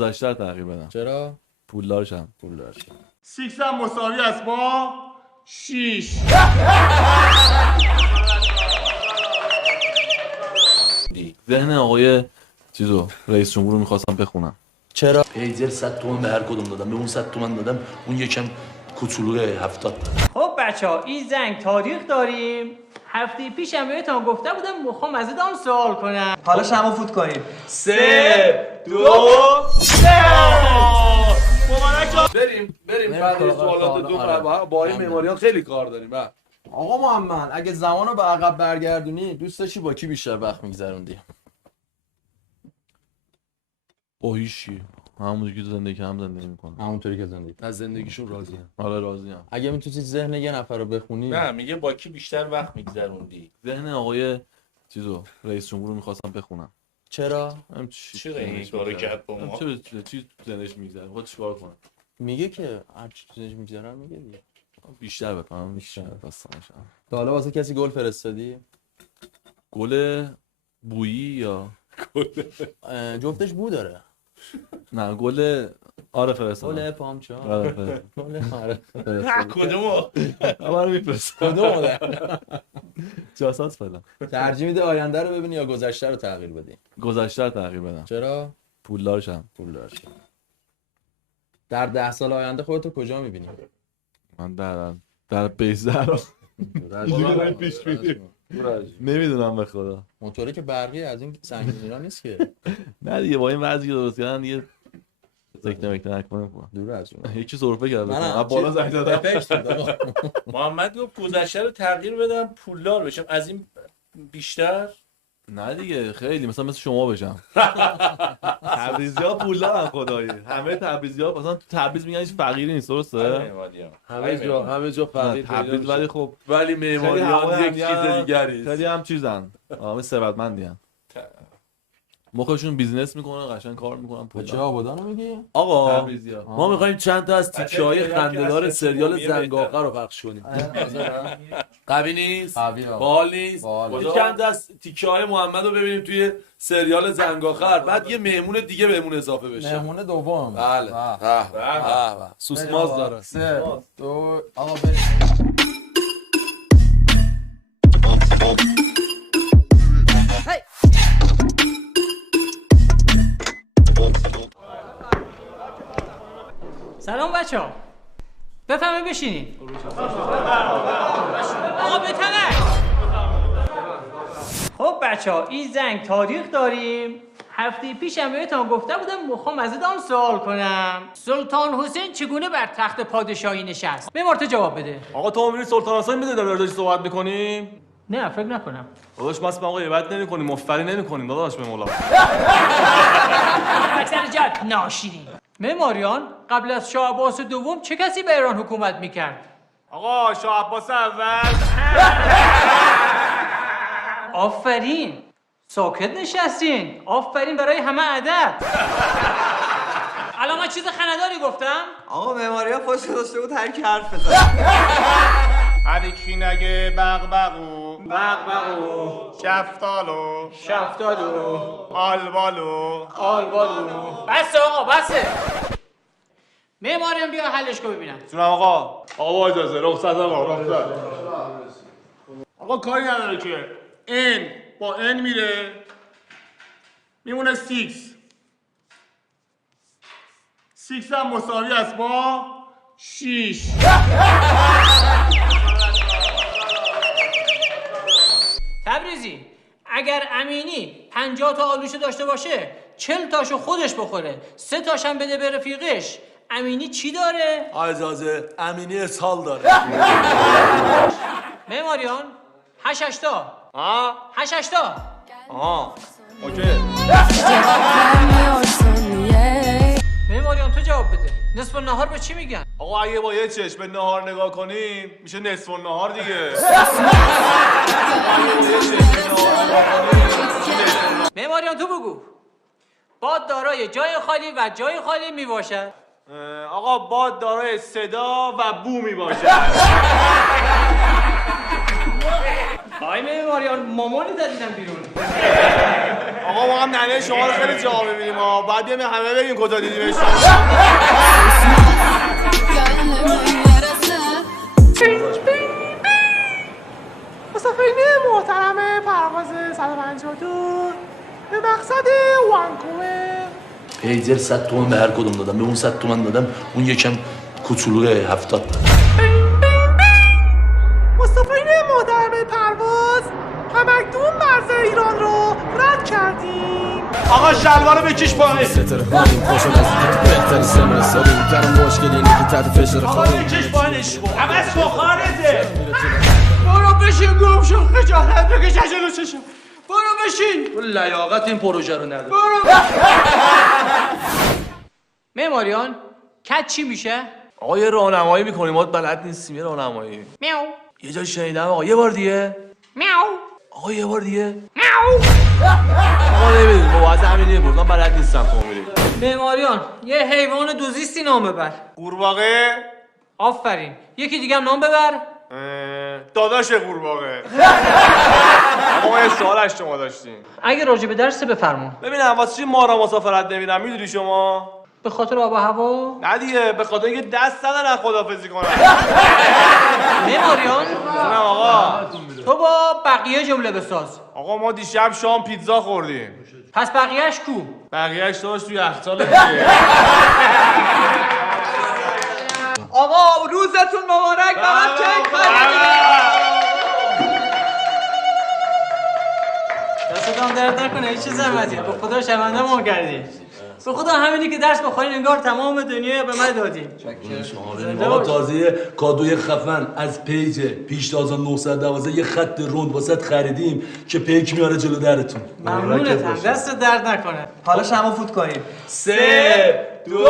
گذشته رو تغییر بدم. چرا؟ پولدارشم. سیکس هم مساوی است با 6. ذهن آقای چیزو رئیس جمهور رو میخواستم بخونم. چرا؟ پیزر 100 تومن به هر کدوم دادم، به اون 100 تومن دادم، اون یکم کوچولوی 70. خب بچه‌ها این زنگ تاریخ داریم. هفته پیشم بهتون گفته بودم میخوام از ازتون سوال کنم. حالا شما فوت کنیم. 3 2 1 مبارک. بریم بعد از سوالات دو با این معماریان خیلی کار داریم. آقا محمد اگه زمانو به عقب برگردونی دوست داشتی با کی بیشتر وقت میگذروندی؟ با هیچی. همونجوری که زندگی هم زندگی میکنم. همونطوری که زندگی. از زندگیشون راضیم. آره راضیم. اگه میتونی ذهن یه نفر رو بخونی. نه میگه با کی بیشتر وقت میگذروندی. ذهن آقای چیزو رئیس جمهور رو میخواستم بخونم. چرا؟ چرا این کارو کرد با ما؟ چی زندگیش میگذره؟ خودت چیکار کنه؟ میگه که هر چی تو ذهنش میگذره میگه دیگه. بیشتر بفهمم بیشتر داستانش. تا حالا واسه کسی گل فرستادی؟ گل بویی یا جفتش بو داره. نه گل آره فرستادم. گل پامچا. آره فرستادم. آره. کدومو؟ آره میفرستم. کدوم؟ جاساس فعلا. ترجیح میده آینده رو ببینی یا گذشته رو تغییر بدی؟ گذشته رو تغییر بدم. چرا؟ پولدارشم. در 10 سال آینده خودتو کجا میبینی؟ من در بیزر پیش میدیم. نمیدونم به خدا. موتوری که برقی از این سنگینی‌ها نیست که. نه دیگه با این وضعی که درست کردن دیگه تکنیک نکنه. دور از اون. یکی سرفه کرده. من بالا زنگ دادم. محمد گفت گذشته رو تغییر بدم پولدار بشم، از این بیشتر نه دیگه خیلی مثل شما بشم. تبریزی‌ها پولدارن خدایی. همه تبریزی‌ها مثلا تو تبریز میگن هیچ فقیری نیست درسته؟ همه جا فقیر تبریز ولی خب ولی معماریان یک چیز دیگری خیلی هم چیزن. همه ثروتمندین. مخشون بیزینس میکنن قشنگ کار میکنن پول. چه آبادانو میگی؟ آقا تبریزی‌ها. ما میخوایم چند تا از تیکه‌های خنده‌دار سریال زنگاقه رو پخش کنیم. قوی نیست؟ باحال نیست؟ یه چند تا از تیکه‌های محمد رو ببینیم توی سریال زنگاقه، بعد یه مهمون دیگه بهمون اضافه بشه. مهمون دوم. بله. سوسماز داره. 3 2 آقا بریم. سلام بچه‌ها. بفهمه بشینین. آقا بتمه. خب بچه‌ها این زنگ تاریخ داریم. هفته پیشم بهتون گفته بودم میخوام از ازتون سوال کنم. سلطان حسین چگونه بر تخت پادشاهی نشست؟ بمرته جواب بده. آقا تو میری سلطان حسین میده داشتی صحبت میکنیم؟ نه فکر نکنم. داداش ما اصلا آقا عبادت نمی‌کنیم، مفری نمی‌کنیم داداش به مولا. اکثر جد ناشیرین. معماریان قبل از شاه عباس دوم چه کسی به ایران حکومت میکرد؟ آقا شاه عباس اول. آفرین. ساکت نشستین. آفرین برای همه ادب. الان من چیز خنده‌داری گفتم؟ آقا معماری ها پشت گذاشته بود هر کی حرف بزنه. هر کی نگه بغبغو شفتالو آلبالو. بس آقا بسه. معماریان بیا حلش کن ببینم. جونم آقا با اجازه رخصت آقا رخصت. آقا کاری نداره که این با ان میره میمونه 6 هم مساوی است با 6. تبریزی اگر امینی 50 تا آلوشه داشته باشه 40 تاشو خودش بخوره 3 تاشم بده به رفیقش امینی چی داره؟ اجازه امینی اسهال داره. معماریان 8 تا. 8 تا. اوکی. معماریان تو جواب بده. نصف نهار به چی میگن؟ آقا اگه با یه چشم به نهار نگاه کنیم میشه نصف النهار دیگه. معماریان تو بگو. باد دارای جای خالی و جای خالی میباشد. آقا باد دارای صدا و بو میباشد. آی معماریان مامانی زدیدم بیرون. آقا ما هم ننه شما رو خیلی جا می‌بینیم ها. بعد بیایم همه بگیم کجا دیدیمش. مسافرین محترم پرواز 152 به مقصد وانکوور. پیجر 100 تومن به هر کدوم دادم، به اون 100 تومن دادم، اون یکم کوچولوی 70 دادم. مسافرین محترم پرواز همکنون مرز ایران رو رد کردیم. آقا شلوارو بکش پایین. ستاره هاییم خوشم از بهتر سمن سالیم کردم مشکلی اینه که تحت فشار آقا خواهیم بکش پایینش کن. همه سخانته. برو بشین گم شو خجالت بکش از جلو چشم. برو بشین. اون لیاقت این پروژه رو نداره. معماریان کت چی میشه؟ آقا یه راهنمایی میکنیم، ما بلد نیستیم. یه راهنمایی. میاو یه جا شنیدم آقا یه بار دیگه. میاو آقا یه بار دیگه. میاو. آقا نمیدونم موازه همینه بود، من بلد نیستم کاملی. معماریان یه حیوان دوزیستی نام ببر. قورباغه. آفرین. یکی دیگه هم نام ببر. داداش قورباغه. آقا ما یه سوال از شما داشتیم. اگه راجع به درس بفرما. ببینم واسه چی ما را مسافرت نمیرم میدونی شما؟ به خاطر آب و هوا. نه دیگه به خاطر اینکه دست ندارن خدافظی کنن. معماریان نه آقا. تو با بقیه جمله بساز. آقا ما دیشب شام پیتزا خوردیم. پس بقیهش کو؟ بقیه‌اش داشت توی یخچال دیگه. آقا روزتون مبارک. فقط کیک دستتان درد نکنه، هیچ زحمتی. به خدا شرمنده ما کردی. به خدا همینی که درس بخورین انگار تمام دنیا به من دادی. آقا تازه کادوی خفن از پیج پیش 1912 یه خط روند واسط خریدیم که پیک میاره جلو درتون. ممنونتم، دست درد نکنه. حالا شما فوت کنیم. 3 2 1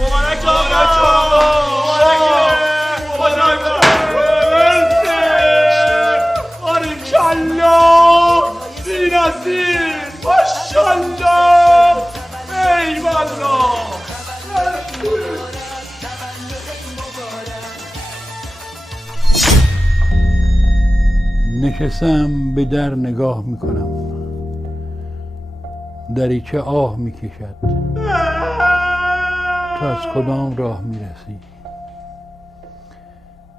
مبارک آقا. باریکالله بی‌نظیر ماشاءالله ای والله. نشستم به در نگاه میکنم، دریچه آه میکشد. تو از کدام راه میرسی؟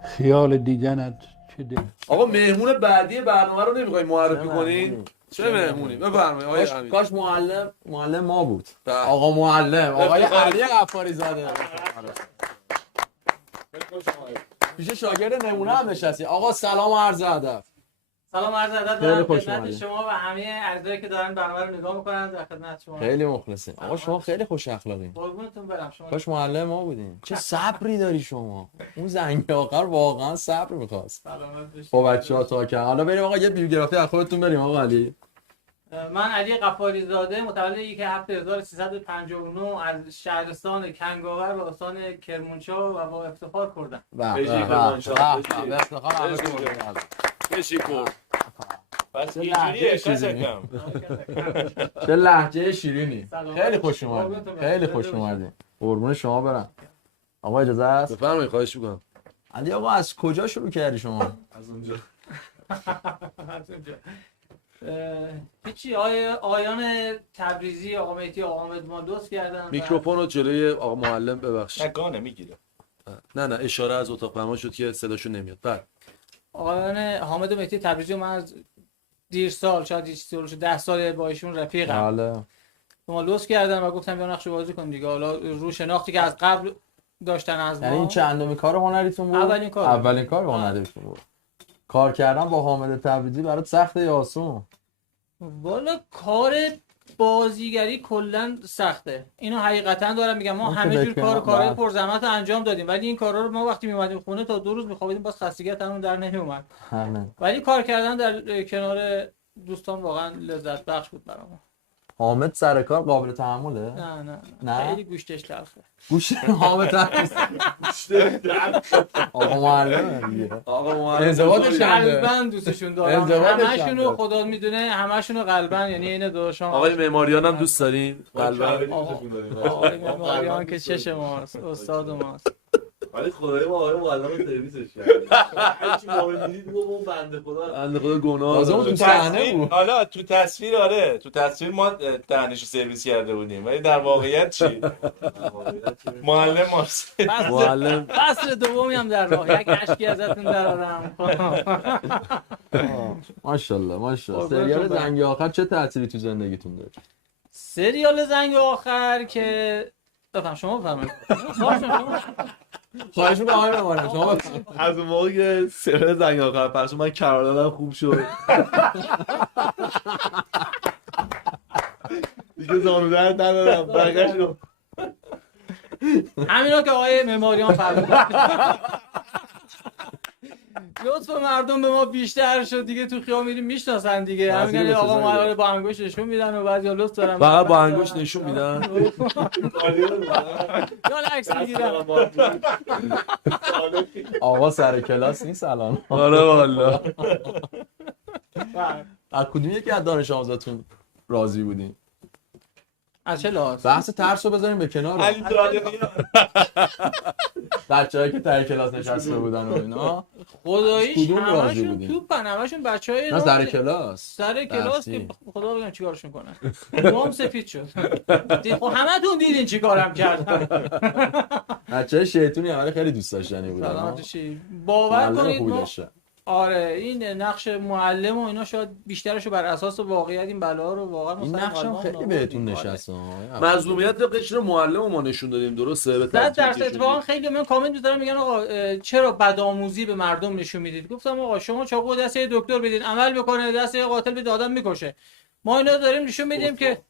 خیال دیدنت چه دل. آقا مهمون بعدی برنامه رو نمیخوای معرفی کنی؟ چه مهمونی؟ بفرمایید آقای حمید. کاش معلم ما بود. آقا معلم آقای علی غفاری زاده. پیش شاگرد نمونه هم نشستی. آقا سلام و عرض ادب. سلام عرض ادب خیلی دارم خوش خدمت اومدید. شما و همه عزیزایی که دارن برنامه رو نگاه میکنن. در خدمت شما. خیلی مخلصیم. آقا شما خیلی خوش اخلاقین. قربونتون برم. شما کاش معلم ما بودین. چه صبری داری شما. اون زنگ آخر واقعا صبر می‌خواست. سلامت باشید. با بچه‌ها تا کردن. حالا بریم آقا یه بیوگرافی از خودتون بریم آقا علی. من علی غفاری زاده متولد 1359 از شهرستان کنگاور و استان کرمانشاه و با افتخار کردم. به افتخار همه بشیکو. پس چه لهجه شیرینی. خیلی خوش اومدید. خیلی خوش اومدید. قربون شما برم. آقا اجازه است؟ بفرمایید خواهش می‌کنم. علی آقا از کجا شروع کردی شما؟ از اونجا. هیچی آیان تبریزی آقا مهدی آقا حامد ما دوست کردن. میکروفون رو جلوی آقا معلم ببخشید. نگاه نمیگیره. نه اشاره از اتاق فرمان شد که صداشون نمیاد. بعد آقایان حامد و مهدی تبریزی من از دیر سال شاید 10 سال با ایشون رفیقم. بله. ما لطف کردن و گفتم بیا نقش بازی کن دیگه. حالا رو شناختی که از قبل داشتن از ما. یعنی این چندمین کار هنریتون بود؟ اولین کار هنریتون بود. کار کردن با حامد تبریزی برات سخته یا آسون؟ والا کار بازیگری کلا سخته. اینو حقیقتا دارم میگم. ما همه جور کارهای پرزحمت انجام دادیم ولی این کارا رو ما وقتی میومدیم خونه تا 2 روز میخوابیدیم باز خستگیت همون در نمیومد. ولی کار کردن در کنار دوستان واقعا لذت بخش بود برام. حامد سر کار قابل تحمله؟ نه خیلی گوشتش تلخه. گوشت حامد تلخه. آقا معلمه دیگه. آقا معلم ازدواجش قلباً دوستشون دارم. همشونو خدا میدونه همشونو قلباً یعنی این داداشام. آقای معماریان هم دوست دارین؟ آقای معماریان که چش ماست، استاد ماست. ولی خدای ما آقای معلم سرویسش کرد. هرچی ما رو دیدید اون بنده خدا گناه اون تو صحنه بود. حالا تو تصویر آره تو تصویر ما دهنشو سرویس کرده بودیم ولی در واقعیت چی؟ معلم ماست. معلم فصل دومی هم در راه، یک اشکی ازتون درارم. ماشاءالله سریال زنگ آخر چه تأثیری تو زندگیتون داره؟ سریال زنگ آخر که بفهم شما بفرمایید. خواهش می‌کنم آقای معماری شما از اون موقع که سریال زنگ آخر پخش من قراردادم خوب شد. دیگه زانو درد ندارم برگشتم. همینا که آقای معماریان فرمودن. لطف مردم به ما بیشتر شد دیگه، تو خیابون میریم میشناسن دیگه. همین آقا معلم با انگشت نشون میدن و بعضیا لطف دارن فقط با انگشت نشون میدن. یا عکس میگیرن. آقا سر کلاس نیست الان. آره والله. از کدوم یکی از دانش آموزاتون راضی بودین؟ از چه لحاظ؟ بحث ترس رو بذاریم به کنار. علی رادیو بچه‌هایی که ته کلاس نشسته بودن و اینا خداییش کدوم راضی همشون بودین؟ توپن، همشون بچهای نه سر کلاس. سر کلاس که خدا بگم چیکارشون کنن. موام سفید شد. خب همتون دیدین چیکارم کردم. بچه‌های شیطونی ولی خیلی دوست داشتنی بودن. سلامتشی. باور کنید ما داشتن. آره این نقش معلم و اینا شاید بیشترشو بر اساس واقعیت این بلا رو واقعا این نقشم خیلی بهتون نشسته. مظلومیت قشر معلم ما نشون دادیم درسته؟ به در اتفاقا خیلی من کامنت میذارم میگن آقا چرا بدآموزی به مردم نشون میدید؟ گفتم آقا شما چاقو دست دکتر بدین عمل بکنه، دست قاتل به آدم میکشه. ما اینا داریم نشون میدیم که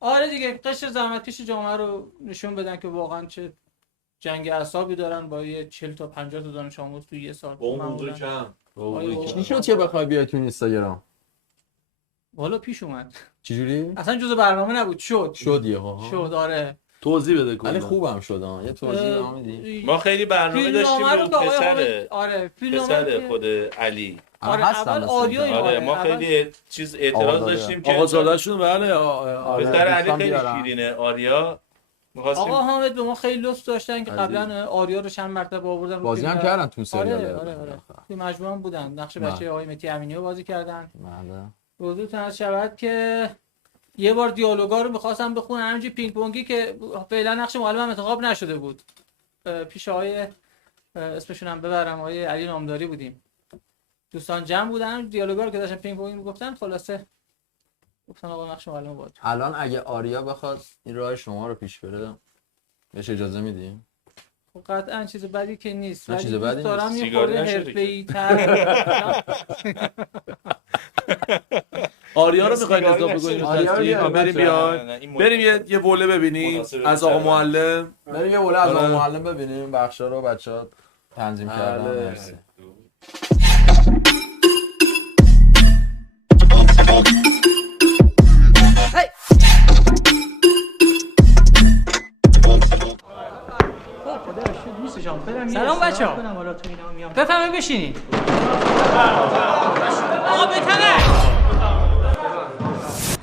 آره دیگه قشر زحمتکش جامعه رو نشون بدن که واقعا چه جنگ اعصابی دارن با یه 40 تا 50 تا دانش آموز تو یه سال. با اون موضوع کم. چی شد که بخوای بیای تو اینستاگرام؟ والا پیش اومد. چجوری؟ اصلا جزء برنامه نبود، شد یهو. شد آره. توضیح بده کلا. ولی خوبم شد یه توضیح میدی؟ ما خیلی برنامه داشتیم رو پسر آره پسر خود علی. آره اول آدیو آره ما خیلی چیز اعتراض داشتیم که آقا زاده‌شون بله پسر علی خیلی شیرینه آریا. آقا حامد به ما خیلی لطف داشتن که قبلا آریا رو چند مرتبه آوردن بازی هم کردن تو سریال. آره تو مجموعه هم بودن، نقش بچه آقای متی امینی رو بازی کردن. موضوعتون از شود که یه بار دیالوگا رو می‌خواستم بخونم همینجوری پینگ پونگی که فعلا نقش معلمم انتخاب نشده بود. پیش آقای اسمشون هم ببرم آقای علی نامداری بودیم. دوستان جمع بودن دیالوگا رو که داشتن پینگ پونگ میگفتن خلاصه گفتن آقا نقش معلم بود. الان اگه آریا بخواد این راه شما رو پیش بره بهش اجازه میدی؟ خب قطعا چیز بدی که نیست. ولی چیز بدی دارم یه خورده حرفه‌ای‌تر. آریا رو می‌خواید اضافه کنیم؟ بریم یه بوله ببینیم از آقا معلم. بریم یه بوله از آقا معلم ببینیم. بخشا رو بچه‌ها تنظیم کردن. مرسی. سلام بچه‌ها. بفرمایید بشینید. آقا بتمه.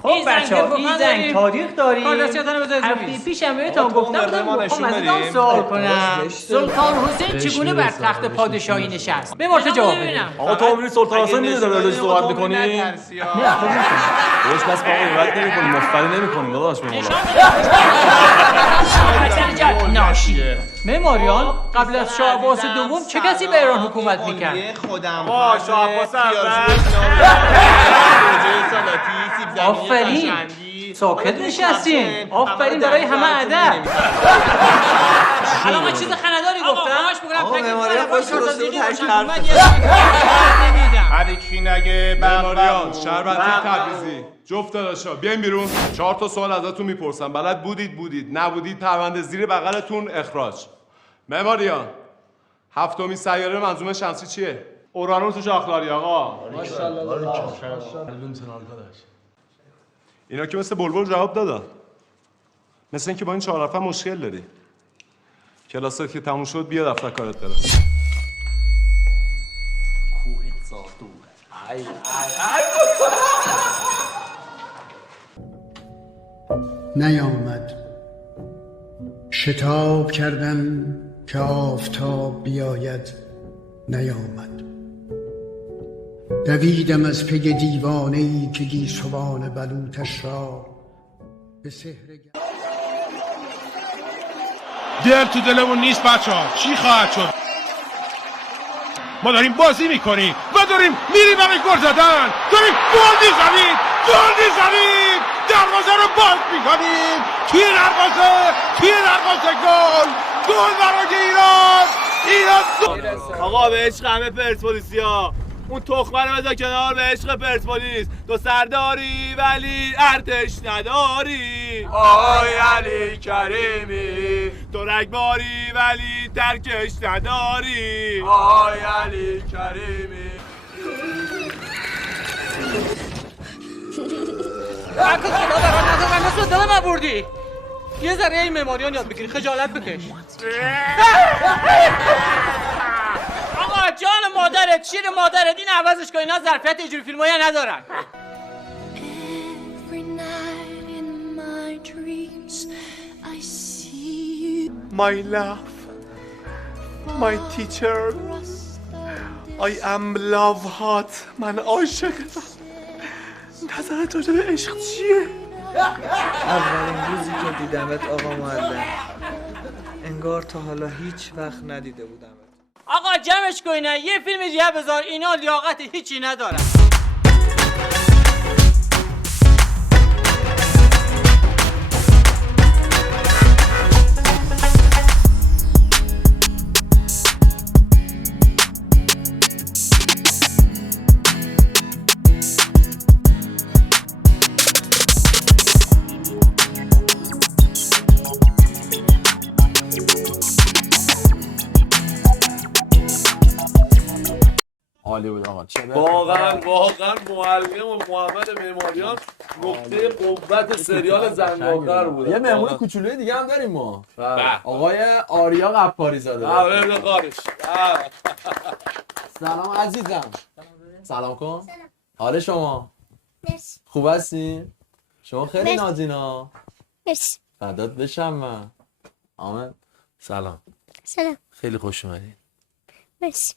خب بچه‌ها این زنگ تاریخ داریم. هفته پیشم بهتون گفتم میخوام از این سوال کنم. سلطان حسین چگونه بر تخت پادشاهی نشست؟ به مرتضی جواب بدید. آقا تو می‌بینی سلطان حسین می‌دونه داداش صحبت می‌کنی؟ نه خب روش بس با اینقدر نمی‌کنی مفری نمی‌کنی داداش ناشی معماریان قبل از شاه عباس دوم چه کسی به ایران حکومت می‌کرد؟ خودم شاه عباس اول آفرین ساکت نشستین. آفرین برای همه ادب. الان من چیز خنده‌داری گفتم. آقا معماریان خوش درسته بود هر هر کی نگه معماریان شربت تبریزی جفت داداشا بیاین بیرون. 4 تا سوال ازتون میپرسم بلد بودید نبودید پرونده زیر بغلتون اخراج. معماریان هفتمین سیاره منظومه شمسی چیه؟ اورانوس و شاخلاری آقا. ماشاءالله. اینا که مثل بلبل جواب دادن. مثل اینکه با این 4 نفر مشکل داری. کلاست که تموم شد بیا دفتر کارت برم. کوهت زادو. ای نیامد. شتاب کردم که آفتاب بیاید، نیامد. دویدم از پی دیوانه‌ای که گیسوان بلوطش را به سحر دل تو دلمون نیست بچه‌ها. چی خواهد شد؟ ما داریم بازی میکنیم و داریم میریم برای گل زدن. داریم گل میزنیم، دروازه رو باز میکنیم. توی دروازه گل برای ایران. آقا به عشق همه پرسپولیسیا، اون تخمه رو بذار کنار. به عشق پرسپولیس تو سرداری ولی ارتش نداری. آی علی کریمی تو رگباری ولی ترکش نداری. آی علی کریمی. برکت خدا برات نده، من صدا من بردی. یه ذره این مماریان یاد بگیری، خجالت بکش. آقا جان مادرت، شیر مادرت، این عوضش کن. اینا ظرفیت اینجوری فیلمایی ندارن. My love, my teacher, I am love heart. من عاشقتم. نظرت راجع به عشق چیه؟ اولین روزی که دیدمت آقا معلم، انگار تا حالا هیچ وقت ندیده بودمت. آقا جمعش کنین، یه فیلم دیگه بذار. اینا لیاقت هیچی ندارن. عالی بود آقا. واقعا معلم و محمد معماریان نقطه قوت سریال زنگاقر بود. یه مهمون کوچولوی دیگه هم داریم ما. آقای آریا قفاری زاده. افتخارش. سلام عزیزم. سلام کن. حال شما؟ مرسی. خوب هستی؟ شما خیلی مرسی. نازینا. مرسی. فدات بشم من. آمین. سلام. خیلی خوش اومدید. مرسی.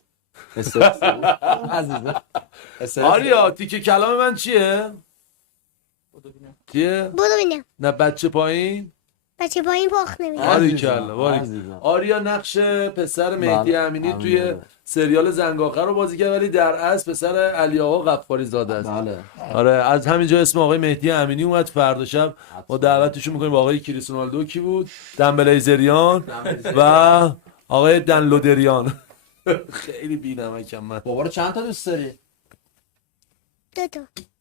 عزیزم. آریا تیکه کلام من چیه؟ چیه؟ بودو بینم. نه بچه پایین؟ بچه پایین پاخت نمیدم. آریا نقش پسر مهدی امینی توی سریال زنگاقر رو بازی کرد، ولی در اصل پسر علی آقا غفاری زاده است. بله. آره از همینجا اسم آقای مهدی امینی اومد. فردا شب ما دعوتشون می‌کنیم با آقای کریستیانو کی بود؟ دمبلیزریان و آقای دنلودریان. خیلی بی‌نمکم من. بابا رو چند تا دوست داری؟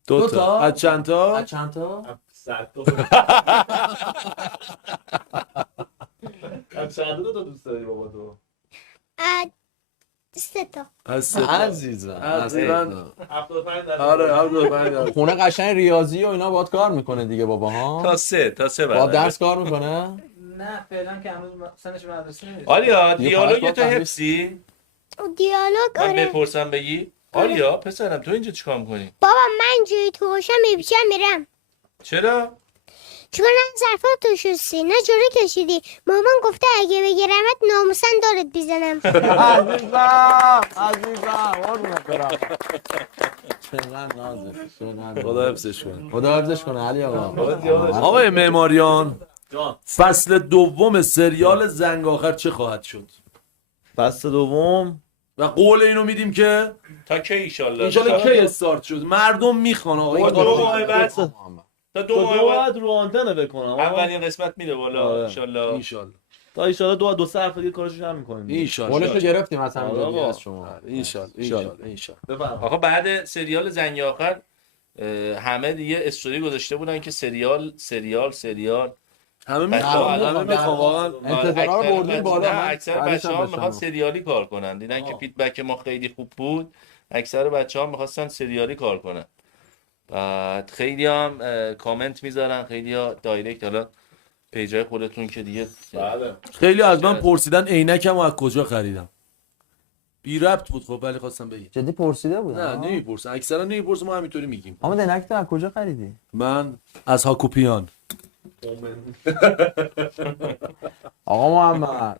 دو تا. از چند تا؟ 100 تا. از چند تا دوست داری بابا تو؟ 3 تا. عزیزم. 75 آره 75. خونه قشنگ ریاضی و اینا باید کار میکنه دیگه بابا ها. تا سه با درس کار میکنه؟ نه فعلا که هنوز سنش مدرسه نمیرسه. آریا دیالوگ تو حفظی؟ دیالوگ من آره. بپرسم بگی؟ آریا پسرم تو اینجا چیکار میکنی؟ بابا من جایی تو باشم میپیشم میرم. چرا؟ چون نه ظرفات تو شستی نه جوری کشیدی. مامان گفته اگه بگیرمت ناموسن دارت بیزنم. عزیزم قربونت برم. چقدر نازه. خدا حفظش کنه. خدا حفظش کنه علی آقا. آقای معماریان فصل دوم سریال زنگاقر چه خواهد شد؟ فصل دوم و قول اینو میدیم که تا کی ایشالله کی استارت شد؟ مردم میخوان آقا این دو ماه بعد تا دو ماه بعد رو آنتن بکنم. اولین قسمت میره بالا انشالله. تا ایشالله دو سه هفته دیگه کارشو هم میکنیم. انشالله. قولشو گرفتیم از همین از شما. انشالله. آقا بعد سریال زنگاقر همه دیگه استوری گذاشته بودن که سریال همه میخوان واقعا انتظارا رو بردیم بالا. اکثر بچه‌ها میخواد سریالی کار کنن. دیدن که فیدبک ما خیلی خوب بود، اکثر بچه‌ها میخواستن سریالی کار کنن. بعد خیلی هم کامنت میذارن، خیلی ها دایرکت، حالا پیجای خودتون که دیگه خیلی از من پرسیدن عینکمو از کجا خریدم. بی ربط بود خب ولی خواستم بگم. جدی پرسیده بود؟ نه نمیپرسن، اکثرا نمیپرسن، ما همینطوری میگیم. اما عینک تو از کجا خریدی؟ من از هاکوپیان. آقا محمد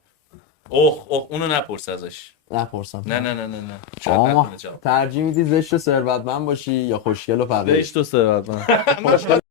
اوه اونو نپرس ازش. نپرسم. نه. آقا ترجیح میدی زشت و ثروتمند باشی یا خوشگل و فقیر؟ زشت و ثروتمند.